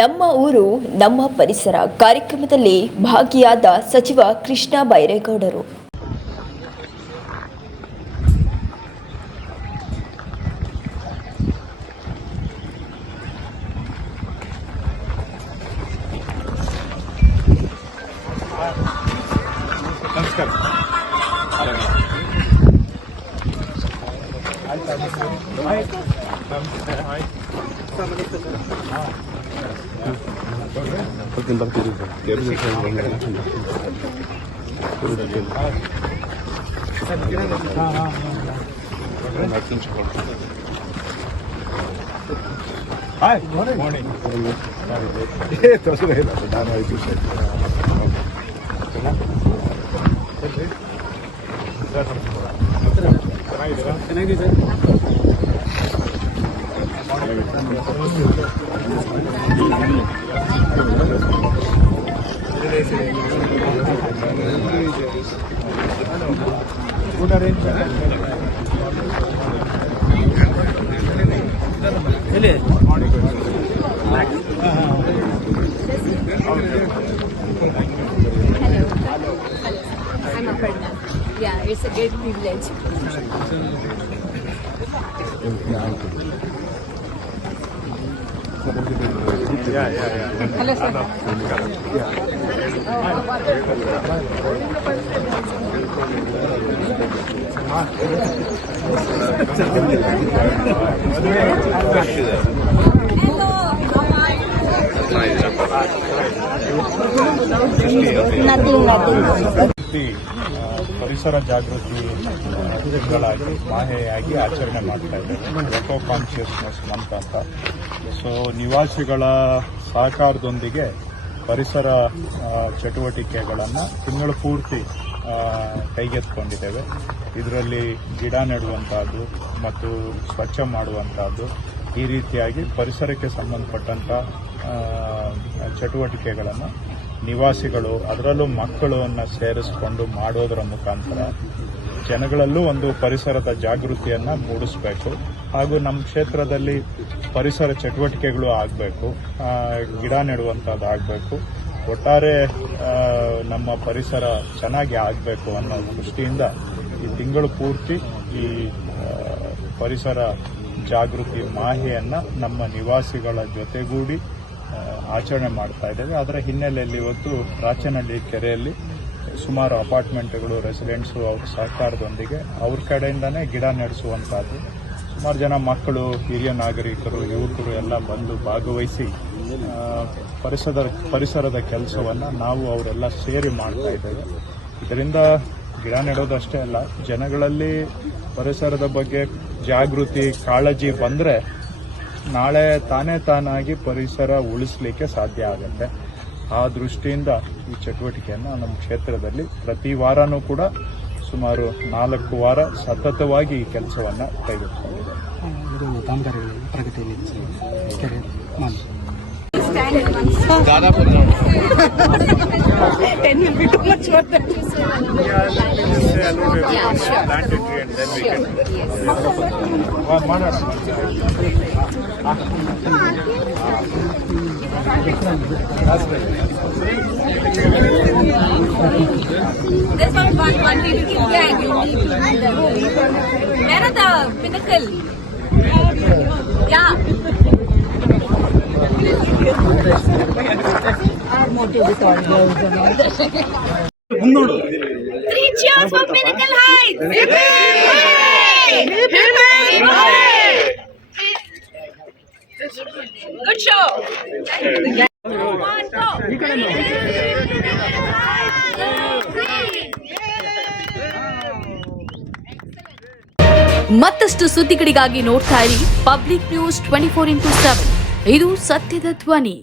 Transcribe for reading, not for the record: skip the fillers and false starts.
ನಮ್ಮ ಊರು ನಮ್ಮ ಪರಿಸರ ಕಾರ್ಯಕ್ರಮದಲ್ಲಿ ಭಾಗಿಯಾದ ಸಚಿವ ಕೃಷ್ಣ ಬೈರೇಗೌಡರು. ನಮಸ್ಕಾರ. Hi, morning. Morning. ತೊಂದರೆ ಇಲ್ಲ, ನಾನು 5 ನಿಮಿಷ ಚೆನ್ನಾಗಿದ್ದೀರಾ? ಊಟ ರೀ ಎಲ್ಲಿ? I'm a partner. Yeah, it's a great privilege. Yeah. Hello, sir. ಪರಿಸರ ಜಾಗೃತಿ ತಿಂಗಳಾಗಿ ಮಾಹೆಯಾಗಿ ಆಚರಣೆ ಮಾಡ್ತಾ ಇದ್ದೇವೆ. ಎಕೋ ಕಾನ್ಷಿಯಸ್ನೆಸ್ ಮಂತ್ ಅಂತ. ಸೊ ನಿವಾಸಿಗಳ ಸಹಕಾರದೊಂದಿಗೆ ಪರಿಸರ ಚಟುವಟಿಕೆಗಳನ್ನು ತಿಂಗಳು ಪೂರ್ತಿ ಕೈಗೆತ್ತಿಕೊಂಡಿದ್ದೇವೆ. ಇದರಲ್ಲಿ ಗಿಡ ನೆಡುವಂತಹದ್ದು ಮತ್ತು ಸ್ವಚ್ಛ ಮಾಡುವಂತಹದ್ದು, ಈ ರೀತಿಯಾಗಿ ಪರಿಸರಕ್ಕೆ ಸಂಬಂಧಪಟ್ಟಂತ ಚಟುವಟಿಕೆಗಳನ್ನು ನಿವಾಸಿಗಳು, ಅದರಲ್ಲೂ ಮಕ್ಕಳನ್ನು ಸೇರಿಸಿಕೊಂಡು ಮಾಡೋದರ ಮುಖಾಂತರ ಜನಗಳಲ್ಲೂ ಒಂದು ಪರಿಸರದ ಜಾಗೃತಿಯನ್ನು ಮೂಡಿಸಬೇಕು. ಹಾಗೂ ನಮ್ಮ ಕ್ಷೇತ್ರದಲ್ಲಿ ಪರಿಸರ ಚಟುವಟಿಕೆಗಳು ಆಗಬೇಕು, ಗಿಡ ನೆಡುವಂಥದ್ದು ಆಗಬೇಕು, ಒಟ್ಟಾರೆ ನಮ್ಮ ಪರಿಸರ ಚೆನ್ನಾಗಿ ಆಗಬೇಕು ಅನ್ನೋ ದೃಷ್ಟಿಯಿಂದ ಈ ತಿಂಗಳು ಪೂರ್ತಿ ಈ ಪರಿಸರ ಜಾಗೃತಿ ಮಾಹೆಯನ್ನು ನಮ್ಮ ನಿವಾಸಿಗಳ ಜೊತೆಗೂಡಿ ಆಚರಣೆ ಮಾಡ್ತಾ ಇದ್ದೇವೆ. ಅದರ ಹಿನ್ನೆಲೆಯಲ್ಲಿ ಇವತ್ತು ರಾಚನಹಳ್ಳಿ ಕೆರೆಯಲ್ಲಿ ಸುಮಾರು ಅಪಾರ್ಟ್ಮೆಂಟ್ಗಳು, ರೆಸಿಡೆಂಟ್ಸು ಅವ್ರ ಸಹಕಾರದೊಂದಿಗೆ ಅವ್ರ ಕಡೆಯಿಂದನೇ ಗಿಡ ನೆಡೆಸುವಂಥದ್ದು, ಸುಮಾರು ಜನ ಮಕ್ಕಳು, ಹಿರಿಯ ನಾಗರಿಕರು, ಯುವಕರು ಎಲ್ಲ ಬಂದು ಭಾಗವಹಿಸಿ ಪರಿಸರದ ಕೆಲಸವನ್ನು ನಾವು ಅವರೆಲ್ಲ ಸೇರಿ ಮಾಡ್ತಾ ಇದ್ದೇವೆ. ಇದರಿಂದ ಗಿಡ ನೆಡೋದಷ್ಟೇ ಅಲ್ಲ, ಜನಗಳಲ್ಲಿ ಪರಿಸರದ ಬಗ್ಗೆ ಜಾಗೃತಿ, ಕಾಳಜಿ ಬಂದರೆ ನಾಳೆ ತಾನಾಗಿ ಪರಿಸರ ಉಳಿಸಲಿಕ್ಕೆ ಸಾಧ್ಯ ಆಗುತ್ತೆ. ಆ ದೃಷ್ಟಿಯಿಂದ ಈ ಚಟುವಟಿಕೆಯನ್ನು ನಮ್ಮ ಕ್ಷೇತ್ರದಲ್ಲಿ ಪ್ರತಿ ವಾರನೂ ಕೂಡ ಸುಮಾರು 4 ವಾರ ಸತತವಾಗಿ ಈ ಕೆಲಸವನ್ನು ಕೈಗೆತ್ತಿಕೊಂಡಿದೆ. There's not one way to keep gang. You need to do the where are the pinnacle? Yeah. Our motive is all girls. 3 cheers for Pinnacle Heights! Good show. ಮತ್ತಷ್ಟು ಸುದ್ದಿಗಳಿಗಾಗಿ ನೋಡ್ತಾ ಇರಿ ಪಬ್ಲಿಕ್ ನ್ಯೂಸ್ 24x7. ಇದು ಸತ್ಯದ ಧ್ವನಿ.